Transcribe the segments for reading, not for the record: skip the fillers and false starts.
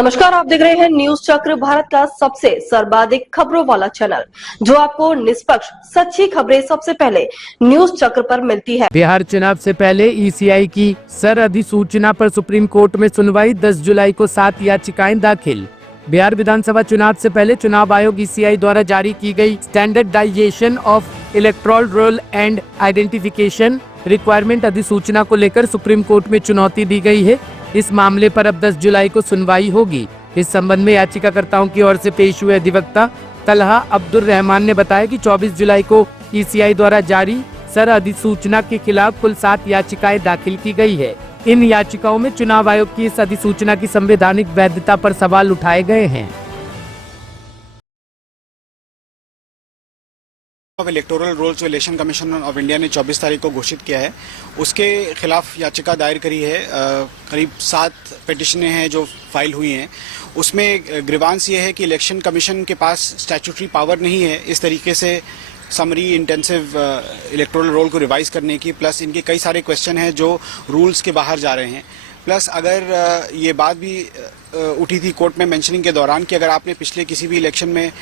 नमस्कार, आप देख रहे हैं न्यूज चक्र, भारत का सबसे सर्वाधिक खबरों वाला चैनल, जो आपको निष्पक्ष सच्ची खबरें सबसे पहले न्यूज चक्र पर मिलती है। बिहार चुनाव से पहले ईसीआई की सर अधिसूचना पर सुप्रीम कोर्ट में सुनवाई। 10 जुलाई को 7 याचिकाएं दाखिल। बिहार विधानसभा चुनाव से पहले चुनाव आयोग ईसीआई द्वारा जारी की गई standardisation of electoral roll and identification requirement अधिसूचना को लेकर सुप्रीम कोर्ट में चुनौती दी गई है। इस मामले पर अब 10 जुलाई को सुनवाई होगी। इस संबंध में याचिकाकर्ताओं की ओर से पेश हुए अधिवक्ता तलहा अब्दुल रहमान ने बताया कि 24 जुलाई को ईसीआई द्वारा जारी सर अधिसूचना के खिलाफ कुल 7 याचिकाएं दाखिल की गई है। इन याचिकाओं में चुनाव आयोग की इस अधिसूचना की संवैधानिक वैधता पर सवाल उठाए गए हैं। इलेक्टोरल रोल्स जो इलेक्शन कमीशन ऑफ इंडिया ने 24 तारीख को घोषित किया है, उसके खिलाफ याचिका दायर करी है। करीब 7 पिटिशनें हैं जो फाइल हुई हैं। उसमें ग्रीवांस ये है कि इलेक्शन कमीशन के पास स्टैट्यूटरी पावर नहीं है इस तरीके से समरी इंटेंसिव इलेक्टोरल रोल को रिवाइज करने की। प्लस इनके कई सारे क्वेश्चन हैं जो रूल्स के बाहर जा रहे हैं। प्लस अगर ये बात भी उठी थी कोर्ट में मेंशनिंग के दौरान कि अगर आपने पिछले किसी भी इलेक्शन में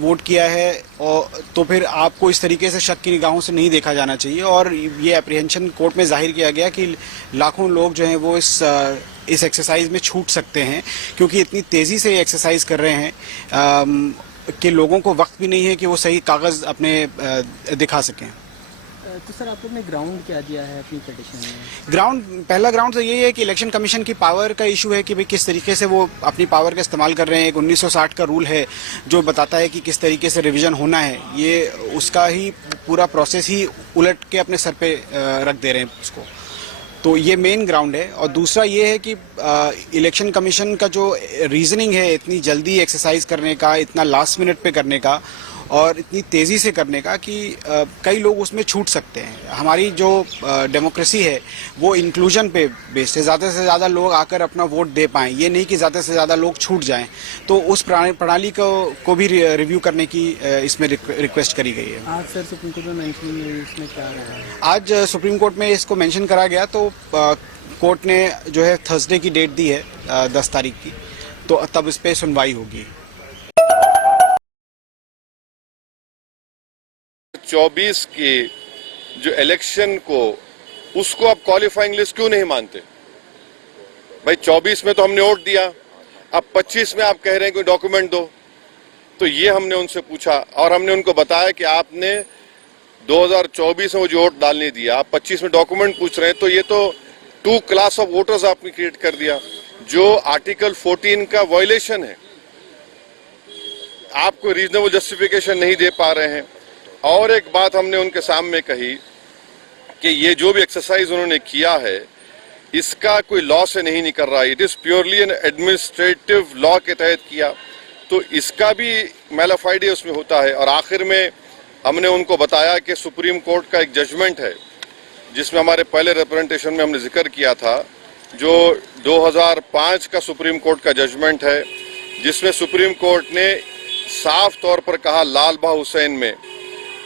वोट किया है और तो फिर आपको इस तरीके से शक की निगाहों से नहीं देखा जाना चाहिए। और ये एप्रीहेंशन कोर्ट में जाहिर किया गया कि लाखों लोग जो हैं वो इस एक्सरसाइज में छूट सकते हैं, क्योंकि इतनी तेज़ी से ये एक्सरसाइज कर रहे हैं कि लोगों को वक्त भी नहीं है कि वो सही कागज़ अपने दिखा सकें। तो सर, आप लोग ने ग्राउंड क्या दिया है अपनी पिटीशन में? पहला ग्राउंड तो यही है कि इलेक्शन कमीशन की पावर का इशू है कि भाई किस तरीके से वो अपनी पावर का इस्तेमाल कर रहे हैं। एक 1960 का रूल है जो बताता है कि किस तरीके से रिवीजन होना है। ये उसका ही पूरा प्रोसेस ही उलट के अपने सर पे रख दे रहे हैं उसको। तो ये मेन ग्राउंड है। और दूसरा ये है कि इलेक्शन कमीशन का जो रीजनिंग है इतनी जल्दी एक्सरसाइज करने का, इतना लास्ट मिनट पे करने का और इतनी तेज़ी से करने का कि कई लोग उसमें छूट सकते हैं। हमारी जो डेमोक्रेसी है वो इंक्लूजन पे बेस्ड है। ज़्यादा से ज़्यादा लोग आकर अपना वोट दे पाएँ, ये नहीं कि ज़्यादा से ज़्यादा लोग छूट जाएं। तो उस प्रणाली को भी रिव्यू करने की इसमें रिक्वेस्ट करी गई है। आज सर सुप्रीम कोर्ट में मेंशन इसमें क्या है? आज सुप्रीम कोर्ट में इसको मेंशन करा गया। तो कोर्ट ने जो है थर्सडे की डेट दी है 10 तारीख की, तो तब इस पर सुनवाई होगी। 24 के जो इलेक्शन को उसको आप क्वालिफाइंग लिस्ट क्यों नहीं मानते? भाई 24 में तो हमने वोट दिया, अब 25 में आप कह रहे हैं कोई डॉक्यूमेंट दो। तो ये हमने उनसे पूछा और हमने उनको बताया कि आपने 2024 में वो जो वोट डालने दिया, आप 25 में डॉक्यूमेंट पूछ रहे हैं, तो ये तो 2 क्लास ऑफ वोटर्स आपने क्रिएट कर दिया, जो आर्टिकल 14 का वायलेशन है। आप कोई रीजनेबल जस्टिफिकेशन नहीं दे पा रहे हैं। और एक बात हमने उनके सामने कही कि ये जो भी एक्सरसाइज उन्होंने किया है इसका कोई लॉ से नहीं निकल रहा है, it is purely N administrative law के तहत किया, तो इसका भी मैलाफाइडे उसमें होता है। और आखिर में हमने उनको बताया कि सुप्रीम कोर्ट का एक जजमेंट है जिसमें हमारे पहले रिप्रेजेंटेशन में हमने जिक्र किया था, जो 2005 का सुप्रीम कोर्ट का जजमेंट है, जिसमें सुप्रीम कोर्ट ने साफ तौर पर कहा लाल बहा हुसैन में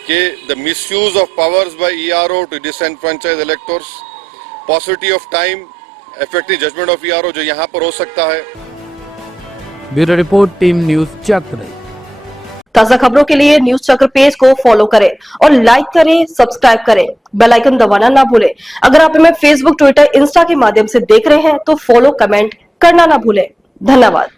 कि the misuse of powers by ERO to disenfranchise electors, paucity of time, effective judgment of ERO जो यहाँ पर हो सकता है। ब्यूरो रिपोर्ट, टीम न्यूज चक्र। ताजा खबरों के लिए न्यूज चक्र पेज को फॉलो करें और लाइक करें, सब्सक्राइब करें, बेल आइकन दबाना ना भूलें। अगर आप हमें फेसबुक, ट्विटर, इंस्टा के माध्यम से देख रहे हैं तो फॉलो, कमेंट करना ना भूलें। धन्यवाद।